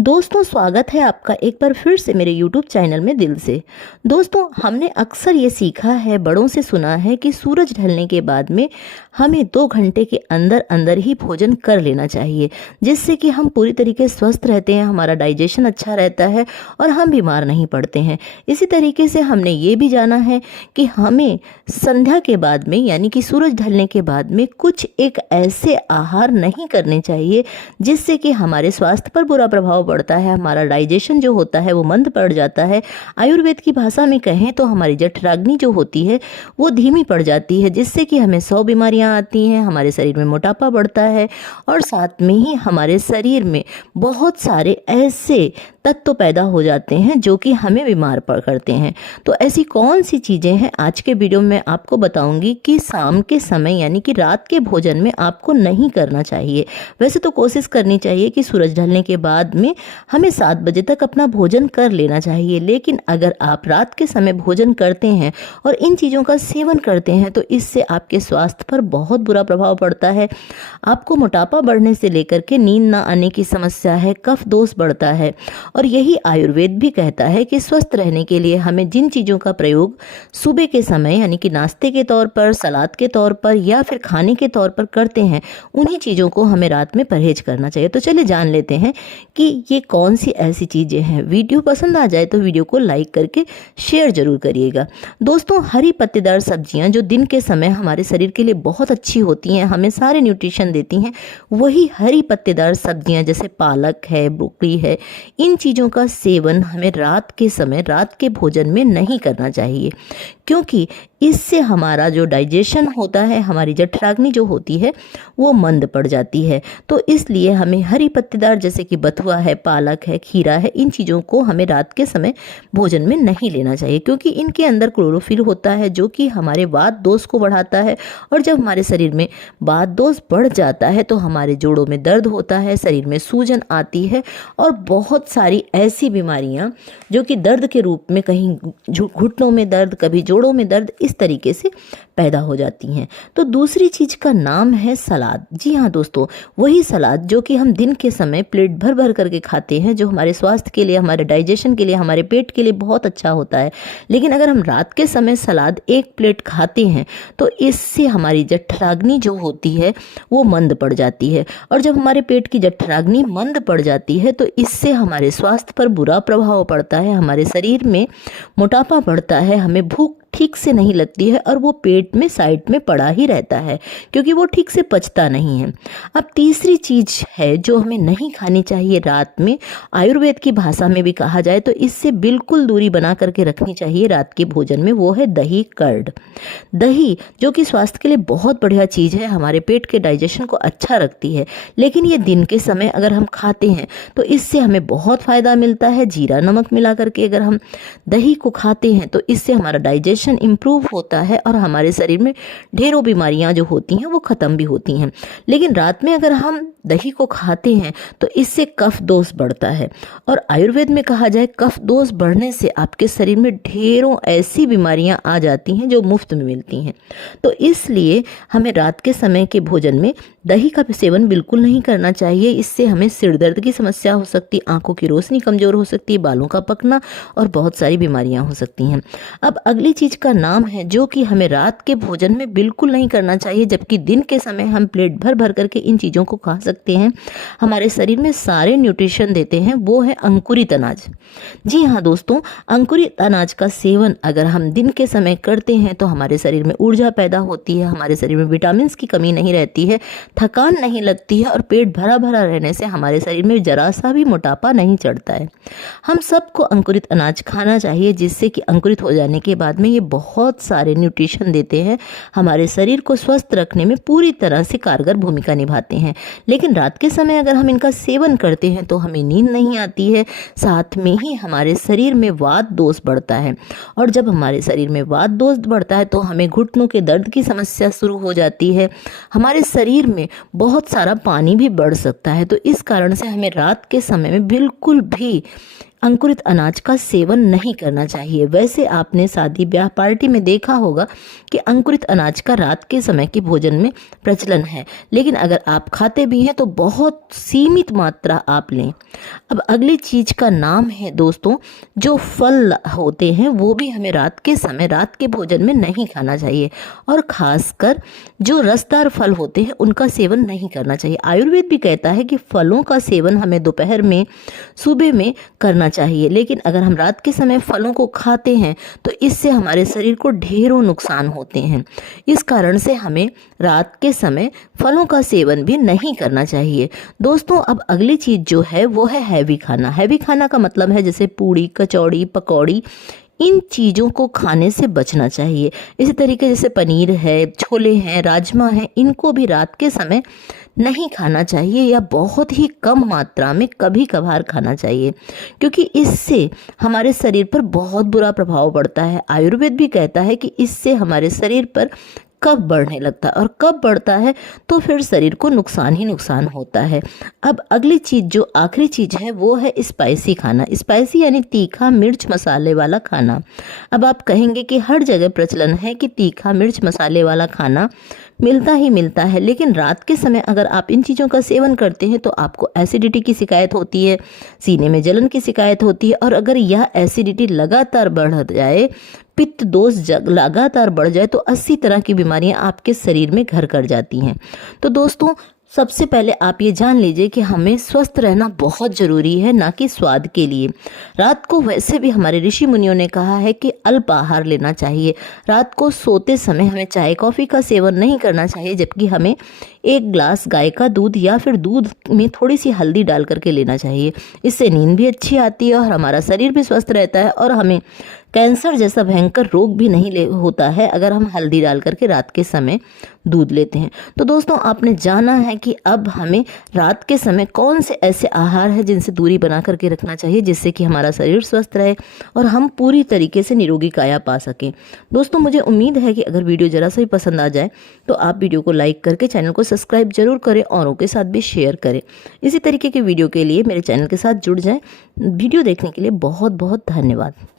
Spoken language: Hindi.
दोस्तों स्वागत है आपका एक बार फिर से मेरे YouTube चैनल में दिल से। दोस्तों हमने अक्सर ये सीखा है, बड़ों से सुना है कि सूरज ढलने के बाद में हमें 2 घंटे के अंदर अंदर ही भोजन कर लेना चाहिए, जिससे कि हम पूरी तरीके से स्वस्थ रहते हैं, हमारा डाइजेशन अच्छा रहता है और हम बीमार नहीं पड़ते हैं। इसी तरीके से हमने ये भी जाना है कि हमें संध्या के बाद में यानी कि सूरज ढलने के बाद में कुछ एक ऐसे आहार नहीं करने चाहिए जिससे कि हमारे स्वास्थ्य पर बुरा प्रभाव पड़ता है, हमारा डाइजेशन जो होता है वो मंद पड़ जाता है। आयुर्वेद की भाषा में कहें तो हमारी जठराग्नि जो होती है वो धीमी पड़ जाती है, जिससे कि हमें 100 बीमारियां आती हैं, हमारे शरीर में मोटापा बढ़ता है और साथ में ही हमारे शरीर में बहुत सारे ऐसे तत्व पैदा हो जाते हैं जो कि हमें बीमार करते हैं। तो ऐसी कौन सी चीज़ें हैं आज के वीडियो में आपको बताऊंगी कि शाम के समय यानी कि रात के भोजन में आपको नहीं करना चाहिए। वैसे तो कोशिश करनी चाहिए कि सूरज ढलने के बाद में हमें 7 बजे तक अपना भोजन कर लेना चाहिए, लेकिन अगर आप रात के समय भोजन करते हैं और इन चीज़ों का सेवन करते हैं तो इससे आपके स्वास्थ्य पर बहुत बुरा प्रभाव पड़ता है। आपको मोटापा बढ़ने से लेकर के नींद ना आने की समस्या है, कफ दोष बढ़ता है और यही आयुर्वेद भी कहता है कि स्वस्थ रहने के लिए हमें जिन चीज़ों का प्रयोग सुबह के समय यानी कि नाश्ते के तौर पर, सलाद के तौर पर या फिर खाने के तौर पर करते हैं, उन्हीं चीज़ों को हमें रात में परहेज करना चाहिए। तो चलिए जान लेते हैं कि ये कौन सी ऐसी चीज़ें हैं। वीडियो पसंद आ जाए तो वीडियो को लाइक करके शेयर जरूर करिएगा। दोस्तों हरी पत्तेदार सब्जियां जो दिन के समय हमारे शरीर के लिए बहुत अच्छी होती हैं, हमें सारे न्यूट्रिशन देती हैं, वही हरी पत्तेदार सब्जियां जैसे पालक है, ब्रोकली है, इन चीज़ों का सेवन हमें रात के समय रात के भोजन में नहीं करना चाहिए, क्योंकि इससे हमारा जो डाइजेशन होता है, हमारी जठराग्नि जो होती है वो मंद पड़ जाती है। तो इसलिए हमें हरी पत्तेदार जैसे कि बथुआ है, पालक है, खीरा है, इन चीज़ों को हमें रात के समय भोजन में नहीं लेना चाहिए, क्योंकि इनके अंदर क्लोरोफिल होता है जो कि हमारे वात दोष को बढ़ाता है। और जब हमारे शरीर में वात दोष बढ़ जाता है तो हमारे जोड़ों में दर्द होता है, शरीर में सूजन आती है और बहुत सारी ऐसी बीमारियां जो कि दर्द के रूप में कहीं घुटनों में दर्द, कभी जोड़ों में दर्द, इस तरीके से पैदा हो जाती हैं। तो दूसरी चीज़ का नाम है सलाद। जी हाँ दोस्तों, वही सलाद जो कि हम दिन के समय प्लेट भर भर करके खाते हैं, जो हमारे स्वास्थ्य के लिए, हमारे डाइजेशन के लिए, हमारे पेट के लिए बहुत अच्छा होता है। लेकिन अगर हम रात के समय सलाद 1 प्लेट खाते हैं तो इससे हमारी जठराग्नि जो होती है वो मंद पड़ जाती है, और जब हमारे पेट की जठराग्नि मंद पड़ जाती है तो इससे हमारे स्वास्थ्य पर बुरा प्रभाव पड़ता है, हमारे शरीर में मोटापा बढ़ता है, हमें भूख ठीक से नहीं लगती है और वो पेट में साइड में पड़ा ही रहता है क्योंकि वो ठीक से पचता नहीं है। अब तीसरी चीज़ है जो हमें नहीं खानी चाहिए रात में, आयुर्वेद की भाषा में भी कहा जाए तो इससे बिल्कुल दूरी बना करके रखनी चाहिए रात के भोजन में, वो है दही, कर्ड। दही जो कि स्वास्थ्य के लिए बहुत बढ़िया चीज़ है, हमारे पेट के डाइजेशन को अच्छा रखती है, लेकिन ये दिन के समय अगर हम खाते हैं तो इससे हमें बहुत फ़ायदा मिलता है। जीरा नमक मिला करके अगर हम दही को खाते हैं तो इससे हमारा डाइजेशन इंप्रूव होता है और हमारे शरीर में ढेरों बीमारियां जो होती हैं वो ख़त्म भी होती हैं। लेकिन रात में अगर हम दही को खाते हैं तो इससे कफ दोष बढ़ता है, और आयुर्वेद में कहा जाए कफ दोष बढ़ने से आपके शरीर में ढेरों ऐसी बीमारियां आ जाती हैं जो मुफ्त में मिलती हैं। तो इसलिए हमें रात के समय के भोजन में दही का सेवन बिल्कुल नहीं करना चाहिए। इससे हमें सिर दर्द की समस्या हो सकती है, आंखों की रोशनी कमज़ोर हो सकती है, बालों का पकना और बहुत सारी बीमारियां हो सकती हैं। अब अगली चीज़ का नाम है जो कि हमें रात के भोजन में बिल्कुल नहीं करना चाहिए, जबकि दिन के समय हम प्लेट भर भर करके इन चीज़ों को खा सकते हैं, हमारे शरीर में सारे न्यूट्रिशन देते हैं, वो है अंकुरित अनाज। जी हाँ दोस्तों, अंकुरित अनाज का सेवन अगर हम दिन के समय करते हैं तो हमारे शरीर में ऊर्जा पैदा होती है, हमारे शरीर में विटामिन की कमी नहीं रहती है, थकान नहीं लगती है और पेट भरा भरा रहने से हमारे शरीर में जरा सा भी मोटापा नहीं चढ़ता है। हम सबको अंकुरित अनाज खाना चाहिए, जिससे कि अंकुरित हो जाने के बाद में ये बहुत सारे न्यूट्रिशन देते हैं, हमारे शरीर को स्वस्थ रखने में पूरी तरह से कारगर भूमिका निभाते हैं। लेकिन रात के समय अगर हम इनका सेवन करते हैं तो हमें नींद नहीं आती है, साथ में ही हमारे शरीर में वात दोष बढ़ता है, और जब हमारे शरीर में वात दोष बढ़ता है तो हमें घुटनों के दर्द की समस्या शुरू हो जाती है, हमारे शरीर में बहुत सारा पानी भी बढ़ सकता है। तो इस कारण से हमें रात के समय में बिल्कुल भी अंकुरित अनाज का सेवन नहीं करना चाहिए। वैसे आपने शादी ब्याह पार्टी में देखा होगा कि अंकुरित अनाज का रात के समय के भोजन में प्रचलन है, लेकिन अगर आप खाते भी हैं तो बहुत सीमित मात्रा आप लें। अब अगली चीज का नाम है दोस्तों, जो फल होते हैं वो भी हमें रात के समय रात के भोजन में नहीं खाना चाहिए, और खासकर जो रसदार फल होते हैं उनका सेवन नहीं करना चाहिए। आयुर्वेद भी कहता है कि फलों का सेवन हमें दोपहर में सुबह में करना चाहिए, लेकिन अगर हम रात के समय फलों को खाते हैं तो इससे हमारे शरीर को ढेरों नुकसान होते हैं। इस कारण से हमें रात के समय फलों का सेवन भी नहीं करना चाहिए। दोस्तों अब अगली चीज़ जो है वो है हैवी खाना। हैवी खाना का मतलब है जैसे पूड़ी, कचौड़ी, पकौड़ी, इन चीज़ों को खाने से बचना चाहिए। इसी तरीके जैसे पनीर है, छोले हैं, राजमा हैं, इनको भी रात के समय नहीं खाना चाहिए या बहुत ही कम मात्रा में कभी कभार खाना चाहिए, क्योंकि इससे हमारे शरीर पर बहुत बुरा प्रभाव पड़ता है। आयुर्वेद भी कहता है कि इससे हमारे शरीर पर कफ बढ़ने लगता है, और कफ बढ़ता है तो फिर शरीर को नुकसान ही नुकसान होता है। अब अगली चीज़ जो आखिरी चीज़ है वो है स्पाइसी खाना। स्पाइसी यानी तीखा मिर्च मसाले वाला खाना। अब आप कहेंगे कि हर जगह प्रचलन है कि तीखा मिर्च मसाले वाला खाना मिलता ही मिलता है, लेकिन रात के समय अगर आप इन चीज़ों का सेवन करते हैं तो आपको एसिडिटी की शिकायत होती है, सीने में जलन की शिकायत होती है, और अगर यह एसिडिटी लगातार बढ़ जाए, पित्त दोष लगातार बढ़ जाए, तो 80 तरह की बीमारियां आपके शरीर में घर कर जाती हैं। तो दोस्तों सबसे पहले आप ये जान लीजिए कि हमें स्वस्थ रहना बहुत ज़रूरी है, ना कि स्वाद के लिए। रात को वैसे भी हमारे ऋषि मुनियों ने कहा है कि अल्प आहार लेना चाहिए। रात को सोते समय हमें चाय कॉफ़ी का सेवन नहीं करना चाहिए, जबकि हमें 1 ग्लास गाय का दूध या फिर दूध में थोड़ी सी हल्दी डाल करके लेना चाहिए। इससे नींद भी अच्छी आती है और हमारा शरीर भी स्वस्थ रहता है, और हमें कैंसर जैसा भयंकर रोग भी नहीं होता है अगर हम हल्दी डाल करके रात के समय दूध लेते हैं। तो दोस्तों आपने जाना है कि अब हमें रात के समय कौन से ऐसे आहार हैं जिनसे दूरी बना करके रखना चाहिए, जिससे कि हमारा शरीर स्वस्थ रहे और हम पूरी तरीके से निरोगी काया पा सकें। दोस्तों मुझे उम्मीद है कि अगर वीडियो ज़रा सा भी पसंद आ जाए तो आप वीडियो को लाइक करके चैनल को सब्सक्राइब जरूर करें, औरों के साथ भी शेयर करें। इसी तरीके के वीडियो के लिए मेरे चैनल के साथ जुड़ जाएं। वीडियो देखने के लिए बहुत बहुत धन्यवाद।